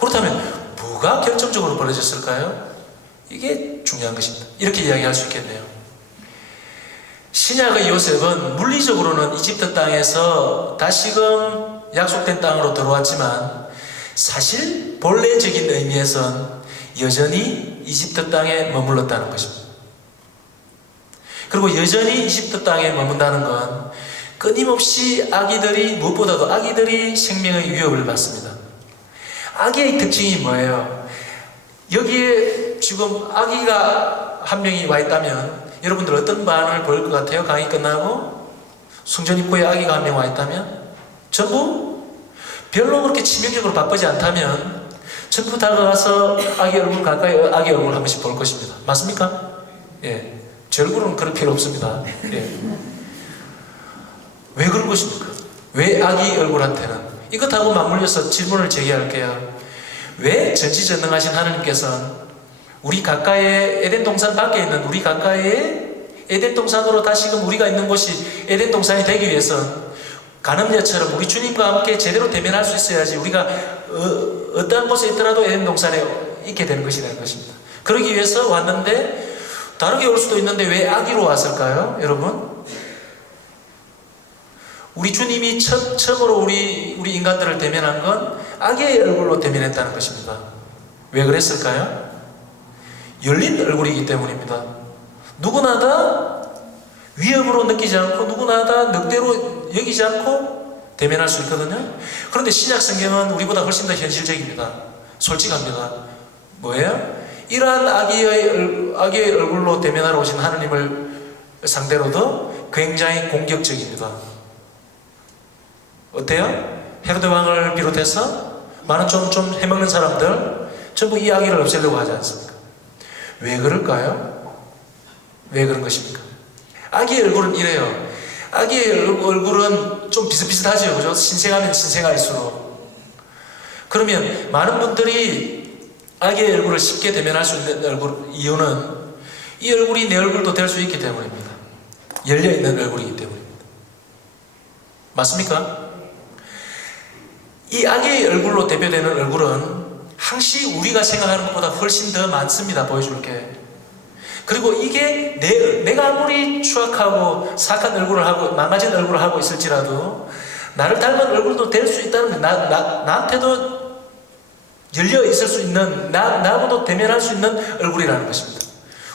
그렇다면 뭐가 결정적으로 벌어졌을까요? 이게 중요한 것입니다. 이렇게 이야기할 수 있겠네요. 신약의 요셉은 물리적으로는 이집트 땅에서 다시금 약속된 땅으로 들어왔지만 사실 본래적인 의미에선 여전히 이집트 땅에 머물렀다는 것입니다. 그리고 여전히 이집트 땅에 머문다는 건 끊임없이 아기들이, 무엇보다도 아기들이 생명의 위협을 받습니다. 아기의 특징이 뭐예요? 여기에 지금 아기가 한 명이 와 있다면 여러분들 어떤 반응을 보일 것 같아요? 강의 끝나고 성전 입구에 아기가 한 명 와 있다면 전부 별로 그렇게 치명적으로 바쁘지 않다면 전부 다가가서 아기 얼굴 가까이 아기 얼굴 한 번씩 볼 것입니다. 맞습니까? 예, 제 얼굴은 그럴 필요 없습니다. 예. 왜 그런 것입니까? 왜 아기 얼굴한테는? 이것하고 맞물려서 질문을 제기할게요. 왜 전지전능하신 하나님께서는 우리 가까이에 에덴 동산 밖에 있는 우리 가까이에 에덴 동산으로 다시금 우리가 있는 곳이 에덴 동산이 되기 위해서 간음녀처럼 우리 주님과 함께 제대로 대면할 수 있어야지 우리가 어떠한 곳에 있더라도 에덴 동산에 있게 되는 것이라는 것입니다. 그러기 위해서 왔는데 다르게 올 수도 있는데 왜 아기로 왔을까요? 여러분, 우리 주님이 처음으로 우리 인간들을 대면한 건 아기의 얼굴로 대면했다는 것입니다. 왜 그랬을까요? 열린 얼굴이기 때문입니다. 누구나 다 위협으로 느끼지 않고 누구나 다 늑대로 여기지 않고 대면할 수 있거든요. 그런데 신약 성경은 우리보다 훨씬 더 현실적입니다. 솔직합니다. 뭐예요? 이러한 아기의 얼굴로 대면하러 오신 하느님을 상대로도 굉장히 공격적입니다. 어때요? 헤로데 왕을 비롯해서 많은 좀 해먹는 사람들 전부 이 아기를 없애려고 하지 않습니까? 왜 그럴까요? 왜 그런 것입니까? 아기의 얼굴은 이래요. 아기의 얼굴은 좀 비슷비슷하죠. 그죠? 신생하면 신생할수록. 그러면 많은 분들이 아기의 얼굴을 쉽게 대면할 수 있는 이유는 이 얼굴이 내 얼굴도 될 수 있기 때문입니다. 열려있는 얼굴이기 때문입니다. 맞습니까? 이 아기의 얼굴로 대표되는 얼굴은 항시 우리가 생각하는 것보다 훨씬 더 많습니다. 보여줄게. 그리고 이게 내가 아무리 추악하고 사악한 얼굴을 하고 망가진 얼굴을 하고 있을지라도 나를 닮은 얼굴도 될 수 있다는 나한테도 열려 있을 수 있는 나하고도 대면할 수 있는 얼굴이라는 것입니다.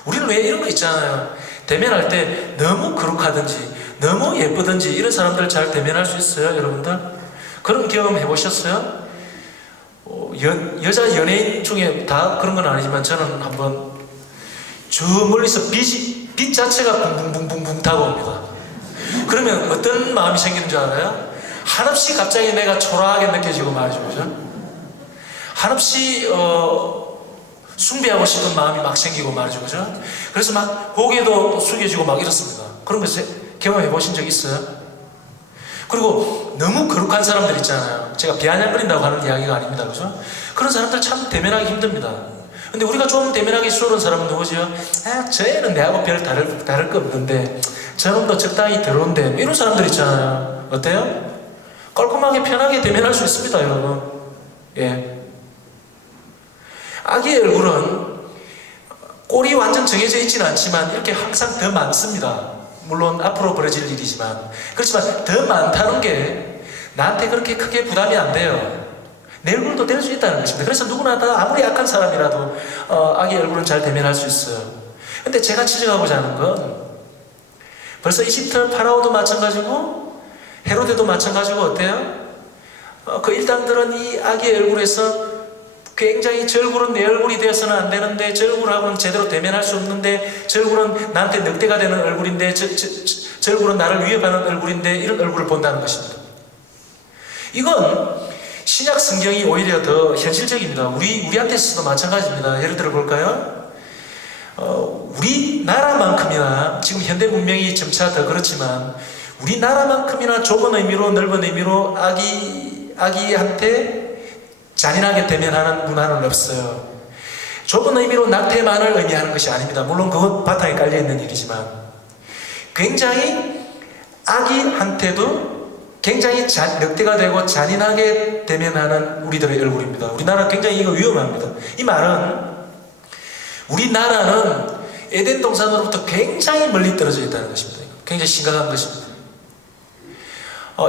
우리는 왜 이런 거 있잖아요. 대면할 때 너무 거룩하든지 너무 예쁘든지 이런 사람들 잘 대면할 수 있어요, 여러분들? 그런 경험 해보셨어요? 여자 연예인 중에 다 그런 건 아니지만 저는 한번 저 멀리서 빛 자체가 붕붕붕붕 타고 옵니다. 그러면 어떤 마음이 생기는 줄 알아요? 한없이 갑자기 내가 초라하게 느껴지고 말이죠, 그죠? 한없이 숭배하고 싶은 마음이 막 생기고 말이죠, 그죠? 그래서 막 고개도 숙여지고 막 이렇습니다. 그런 거 경험해 보신 적 있어요? 그리고 너무 거룩한 사람들 있잖아요. 제가 비아냥거린다고 하는 이야기가 아닙니다, 그죠? 그런 사람들 참 대면하기 힘듭니다. 근데 우리가 좀 대면하기 수월한 사람은 누구죠? 저 애는 내하고 별 다를 거 없는데 저놈도 적당히 더러운데 이런 사람들 있잖아요. 어때요? 깔끔하게 편하게 대면할 수 있습니다, 여러분. 예. 아기의 얼굴은 꼴이 완전 정해져 있지는 않지만 이렇게 항상 더 많습니다. 물론 앞으로 벌어질 일이지만 그렇지만 더 많다는 게 나한테 그렇게 크게 부담이 안 돼요. 내 얼굴도 될 수 있다는 것입니다. 그래서 누구나 다 아무리 약한 사람이라도 아기 얼굴은 잘 대면할 수 있어요. 근데 제가 지적하고자 하는 건 벌써 이집트 파라오도 마찬가지고 헤로데도 마찬가지고 어때요? 그 일당들은 이 아기의 얼굴에서 굉장히 저 얼굴은 내 얼굴이 되어서는 안 되는데 저 얼굴하고는 제대로 대면할 수 없는데 저 얼굴은 나한테 늑대가 되는 얼굴인데 저 얼굴은 나를 위협하는 얼굴인데 이런 얼굴을 본다는 것입니다. 이건 신약 성경이 오히려 더 현실적입니다. 우리한테 있어도 마찬가지입니다. 예를 들어 볼까요? 우리나라만큼이나 지금 현대 문명이 점차 더 그렇지만 우리나라만큼이나 좁은 의미로 넓은 의미로 아기한테 잔인하게 대면하는 문화는 없어요. 좁은 의미로 낙태만을 의미하는 것이 아닙니다. 물론 그건 바탕에 깔려있는 일이지만 굉장히 아기한테도 굉장히 늑대가 되고 잔인하게 대면하는 우리들의 얼굴입니다. 우리나라 굉장히 이거 위험합니다. 이 말은 우리나라는 에덴 동산으로부터 굉장히 멀리 떨어져 있다는 것입니다. 굉장히 심각한 것입니다.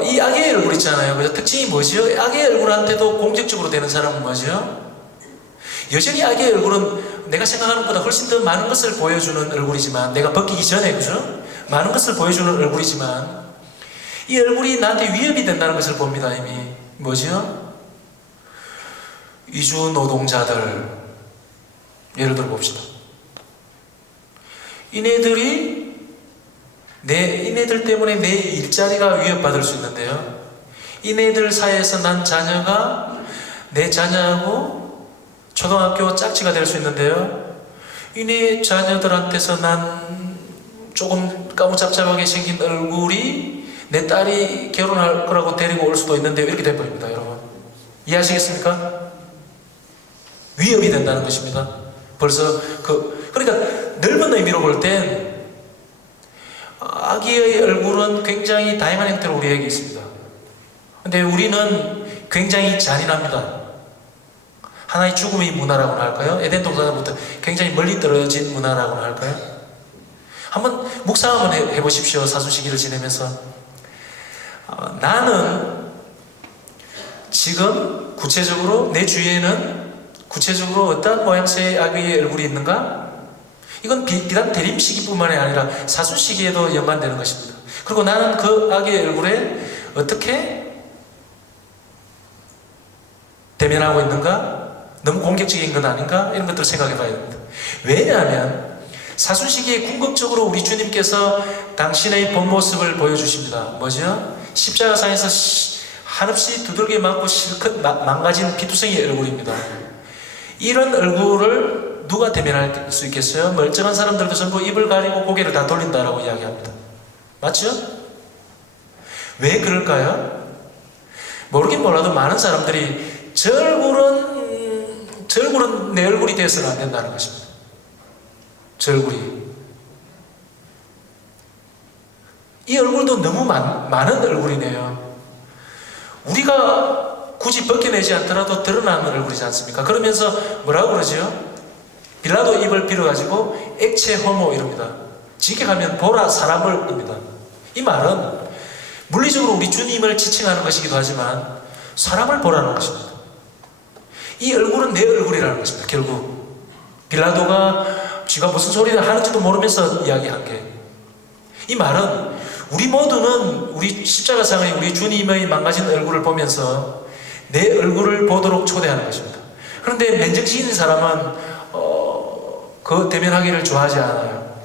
이 악의 얼굴 있잖아요. 그래서 특징이 뭐죠? 악의 얼굴한테도 공격적으로 되는 사람은 뭐죠? 여전히 악의 얼굴은 내가 생각하는 것보다 훨씬 더 많은 것을 보여주는 얼굴이지만, 내가 벗기기 전에, 그죠? 많은 것을 보여주는 얼굴이지만, 이 얼굴이 나한테 위협이 된다는 것을 봅니다. 이미 뭐죠? 이주 노동자들 예를 들어 봅시다. 이네들 때문에 내 일자리가 위협받을 수 있는데요. 이네들 사이에서 난 자녀가 내 자녀하고 초등학교 짝지가 될 수 있는데요. 이네 자녀들한테서 난 조금 까무잡잡하게 생긴 얼굴이 내 딸이 결혼할 거라고 데리고 올 수도 있는데 이렇게 돼버립니다. 여러분 이해하시겠습니까? 위협이 된다는 것입니다. 벌써 그러니까 넓은 의미로 볼 땐 악의 얼굴은 굉장히 다양한 형태로 우리에게 있습니다. 근데 우리는 굉장히 잔인합니다. 하나의 죽음의 문화라고나 할까요? 에덴 동산으로부터 굉장히 멀리 떨어진 문화라고나 할까요? 한번 묵상 한번 해보십시오. 사순시기를 지내면서 나는 지금 구체적으로 내 주위에는 구체적으로 어떤 모양새의 악의 얼굴이 있는가? 이건 비단 대림 시기뿐만이 아니라 사순 시기에도 연관되는 것입니다. 그리고 나는 그 악의 얼굴에 어떻게 대면하고 있는가? 너무 공격적인 건 아닌가? 이런 것들을 생각해 봐야 됩니다. 왜냐하면 사순 시기에 궁극적으로 우리 주님께서 당신의 본 모습을 보여주십니다. 뭐죠? 십자가상에서 한없이 두들겨 맞고 실컷 망가진 피투성이의 얼굴입니다. 이런 얼굴을 누가 대면할 수 있겠어요? 멀쩡한 사람들도 전부 입을 가리고 고개를 다 돌린다라고 이야기합니다. 맞죠? 왜 그럴까요? 모르긴 몰라도 많은 사람들이 저 얼굴은 내 얼굴이 되어서는 안 된다는 것입니다. 저 얼굴이. 이 얼굴도 너무 많은 얼굴이네요. 우리가 굳이 벗겨내지 않더라도 드러나는 얼굴이지 않습니까? 그러면서 뭐라고 그러죠? 빌라도 입을 빌어가지고 액체 호모 이럽니다. 직역하면 보라 사람을 입니다. 이 말은 물리적으로 우리 주님을 지칭하는 것이기도 하지만 사람을 보라는 것입니다. 이 얼굴은 내 얼굴이라는 것입니다. 결국 빌라도가 쥐가 무슨 소리를 하는지도 모르면서 이야기한 게, 이 말은 우리 모두는 우리 십자가상의 우리 주님의 망가진 얼굴을 보면서 내 얼굴을 보도록 초대하는 것입니다. 그런데 맨정신인 사람은 그 대면하기를 좋아하지 않아요.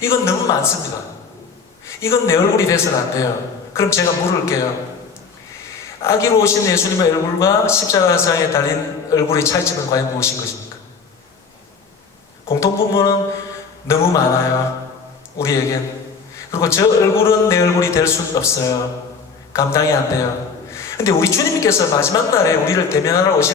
이건 너무 많습니다. 이건 내 얼굴이 돼서는 안 돼요. 그럼 제가 물을게요. 아기로 오신 예수님의 얼굴과 십자가상에 달린 얼굴의 차이점은 과연 무엇인 것입니까? 공통부분은 너무 많아요. 우리에겐. 그리고 저 얼굴은 내 얼굴이 될 수는 없어요. 감당이 안 돼요. 근데 우리 주님께서 마지막 날에 우리를 대면하러 오신